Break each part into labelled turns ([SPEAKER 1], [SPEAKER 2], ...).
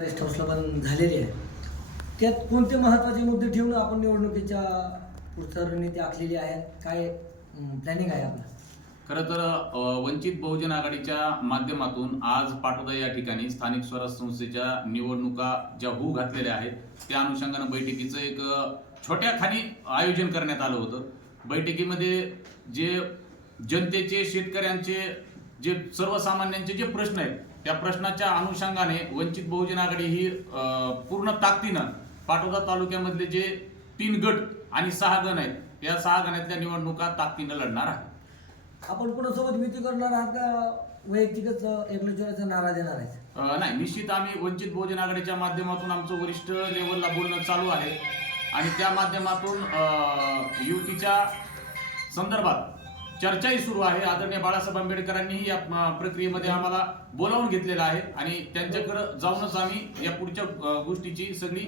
[SPEAKER 1] rest हाऊसला पण झालेली आहे त्यात कोणते महत्त्वाचे मुद्दे ठेवून आपण निवडणुकीच्या पुढच्या रणनीती आखलेली आहे काय प्लॅनिंग आहे आपला
[SPEAKER 2] खरं तर वंचित बहुजन आघाडीच्या माध्यमातून आज पाटोदा या ठिकाणी स्थानिक स्वराज्य संस्थेच्या निवडणुका ज्या होऊ घातलेल्या आहेत त्या अनुषंगानं बैठकीचं एक छोट्या खाणी आयोजन करण्यात आलं होतं बैठकीमध्ये जे जनतेचे शेतकऱ्यांचे जे सर्वसामान्यांचे जे प्रश्न आहेत त्या प्रश्नाच्या अनुषंगाने वंचित बहुजन आघाडी ही पूर्ण ताकदीनं पाटोदा तालुक्यामधले जे तीन गट आणि सहा गण आहेत या सहा गणातल्या निवडणुका ताकदीनं लढणार आहे
[SPEAKER 1] आपण कुणासोबत युती करणार आहात का वैयक्तिकच एकमेकांचा नारा देणार
[SPEAKER 2] आहे नाही निश्चित आम्ही वंचित बहुजन आघाडीच्या माध्यमातून आमचं वरिष्ठ लेवलला बोलणं चालू आहे आणि त्या माध्यमातून युतीच्या संदर्भात चर्चाही सुरू आहे आदरणीय बाळासाहेब आंबेडकरांनीही या प्रक्रियेमध्ये आम्हाला बोलावून घेतलेलं आहे आणि त्यांच्याकडे जाऊनच आम्ही या पुढच्या गोष्टीची सगळी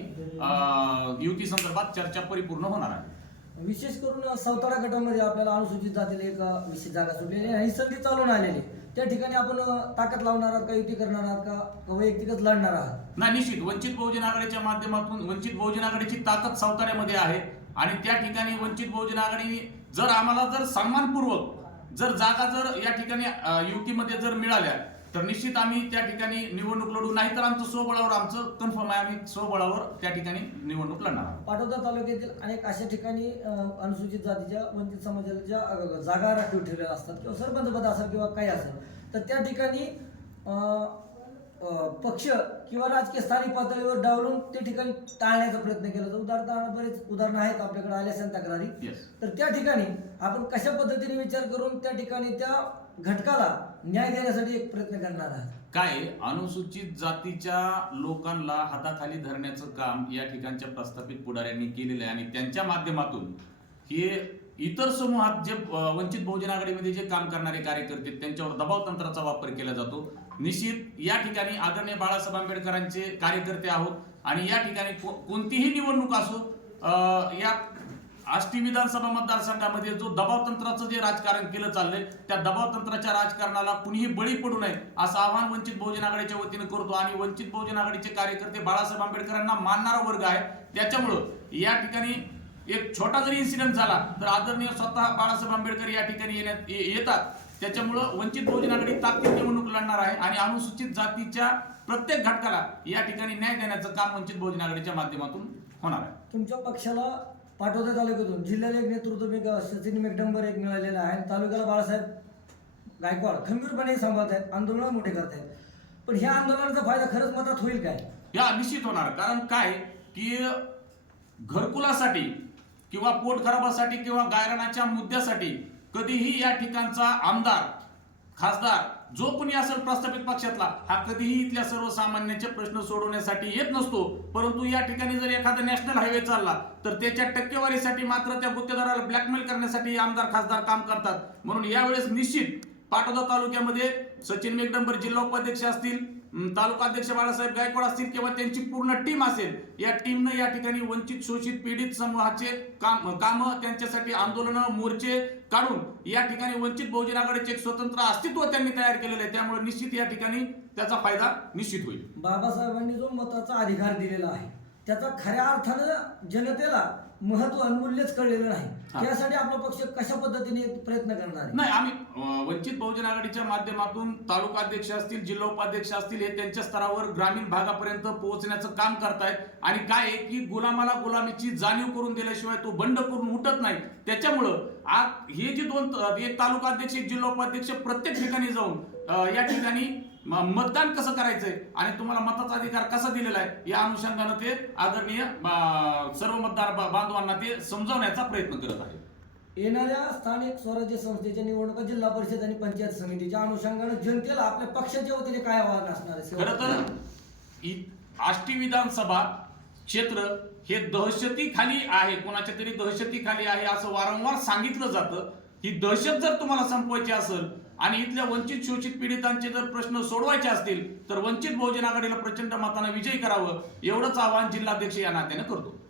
[SPEAKER 2] युती संदर्भात चर्चा परिपूर्ण होणार आहे
[SPEAKER 1] विशेष करून सावतारा गटामध्ये आपल्याला अनुसूचित जातील एक विशेष जागा सुटलेली आहे ही संधी चालून आलेली त्या ठिकाणी आपण ताकद लावणार आहात का युती करणार आहात का वैयक्तिकच लढणार आहात
[SPEAKER 2] नाही निश्चित वंचित बहुजन आघाडीच्या माध्यमातून वंचित बहुजन आघाडीची ताकद सावताऱ्यामध्ये आहे आणि त्या ठिकाणी वंचित बहुजन आघाडी जर आम्हाला जर सन्मानपूर्वक जर जागा जर या ठिकाणी युतीमध्ये जर मिळाल्या तर निश्चित आम्ही त्या ठिकाणी निवडणूक लढू नाही तर आमचं स्वबळावर आमचं कन्फर्म आहे आम्ही स्वबळावर त्या ठिकाणी निवडणूक लढणार
[SPEAKER 1] पाटोदा तालुक्यातील अनेक अशा ठिकाणी अनुसूचित जातीच्या वंचित समाजाच्या जागा राखीव ठेवलेल्या असतात किंवा सरपंच पद असेल किंवा काही असेल तर त्या ठिकाणी पक्ष किंवा राजकीय स्थानिक पातळीवर डावलून ते ठिकाणी टाळण्याचा प्रयत्न केला जातो उदाहरण बरेच उदाहरणं आहेत आपल्याकडे आले असेल तक्रारी तर त्या ठिकाणी आपण कशा पद्धतीने विचार करून त्या ठिकाणी त्या घटकाला न्याय देण्यासाठी एक प्रयत्न करणार आहात
[SPEAKER 2] काय अनुसूचित जातीच्या लोकांना हाताखाली धरण्याचं काम या ठिकाणच्या प्रस्थापित पुढाऱ्यांनी केलेलं आहे आणि त्यांच्या माध्यमातून हे इतर समूहात जे वंचित बहुजन आघाडीमध्ये जे काम करणारे कार्यकर्ते त्यांच्यावर दबाव तंत्राचा वापर केला जातो निश्चित या ठिकाणी आदरणीय बाळासाहेब आंबेडकरांचे कार्यकर्ते आहोत आणि या ठिकाणी कोणतीही निवडणूक असो या आष्टी विधानसभा मतदारसंघामध्ये जो दबाव तंत्राचं जे राजकारण केलं चाललंय त्या दबाव तंत्राच्या राजकारणाला कुणीही बळी पडू नये असं आवाहन वंचित बहुजन आघाडीच्या वतीनं करतो आणि वंचित बहुजन आघाडीचे कार्यकर्ते बाळासाहेब आंबेडकरांना मानणारा वर्ग आहे त्याच्यामुळं या ठिकाणी एक छोटा जरी इन्सिडेंट झाला तर आदरणीय स्वतः बाळासाहेब आंबेडकर या ठिकाणी येण्यात येतात त्याच्यामुळं वंचित बहुजन आघाडी निवडणूक लढणार आहे आणि अनुसूचित जातीच्या प्रत्येक घटकाला या ठिकाणी न्याय देण्याचं काम वंचित बहुजन माध्यमातून होणार आहे
[SPEAKER 1] तुमच्या पक्षाला पाठवता तालुक्यातून जिल्ह्याला एक नेतृत्व मी सचिन मेकडंबर एक मिळालेला आहे आणि तालुक्याला बाळासाहेब गायकवाड खंबीरपणे सांभाळत आहेत आंदोलन मोठे करत आहेत पण ह्या आंदोलनाचा फायदा खरंच मतात होईल काय या निश्चित होणार कारण काय की घरकुलासाठी किंवा पोट खराबासाठी किंवा गायरणाच्या मुद्द्यासाठी कधीही या ठिकाणचा आमदार खासदार जो कोणी असेल प्रस्थापित पक्षातला हा कधीही इथल्या सर्वसामान्यांचे प्रश्न सोडवण्यासाठी येत नसतो परंतु या ठिकाणी जर एखादा नॅशनल हायवे चालला तर त्याच्या टक्केवारीसाठी मात्र त्या गुत्तेदाराला ब्लॅकमेल करण्यासाठी आमदार खासदार काम करतात म्हणून यावेळेस निश्चित पाटोदा तालुक्यामध्ये सचिन मेगडंबर जिल्हा उपाध्यक्ष असतील तालुका अध्यक्ष बाळासाहेब गायकवाड असतील किंवा त्यांची पूर्ण टीम असेल या टीमनं या ठिकाणी वंचित शोषित पीडित समूहाचे काम कामं त्यांच्यासाठी आंदोलनं मोर्चे काढून या ठिकाणी वंचित बहुजनाकडे एक स्वतंत्र अस्तित्व त्यांनी तयार केलेलं आहे त्यामुळे निश्चित या ठिकाणी त्याचा फायदा निश्चित होईल बाबासाहेबांनी जो मताचा अधिकार दिलेला आहे त्याचा खऱ्या अर्थानं जनतेला महत्व अनमूल्यच कळलेलं नाही त्यासाठी आपला पक्ष कशा पद्धतीने प्रयत्न करणार आहे
[SPEAKER 2] नाही आम्ही वंचित बहुजन आघाडीच्या माध्यमातून तालुका अध्यक्ष असतील जिल्हा उपाध्यक्ष असतील हे त्यांच्या स्तरावर ग्रामीण भागापर्यंत पोहोचण्याचं काम करतायत आणि काय आहे की गुलामाला गुलामीची जाणीव करून दिल्याशिवाय तो बंड करून उठत नाही त्याच्यामुळं आज हे जे दोन एक तालुका अध्यक्ष एक जिल्हा उपाध्यक्ष प्रत्येक ठिकाणी जाऊन या ठिकाणी मतदान कसं करायचंय आणि तुम्हाला मताचा अधिकार कसा दिलेला आहे या अनुषंगानं ते आदरणीय सर्व मतदार बांधवांना ते समजवण्याचा प्रयत्न करत आहे
[SPEAKER 1] येणाऱ्या स्थानिक स्वराज्य संस्थेच्या निवडणुका जिल्हा परिषद आणि पंचायत समितीच्या अनुषंगानं जनतेला आपल्या पक्षाच्या वतीने काय आव्हान असणार
[SPEAKER 2] खरं तर आष्टी विधानसभा क्षेत्र हे दहशतीखाली आहे कोणाच्या तरी दहशतीखाली आहे असं वारंवार सांगितलं जातं ही दहशत जर तुम्हाला संपवायची असेल आणि इथल्या वंचित शोषित पीडितांचे जर प्रश्न सोडवायचे असतील तर वंचित बहुजन आघाडीला प्रचंड मतानं विजयी करावं एवढंच आवाहन जिल्हाध्यक्ष या नात्याने करतो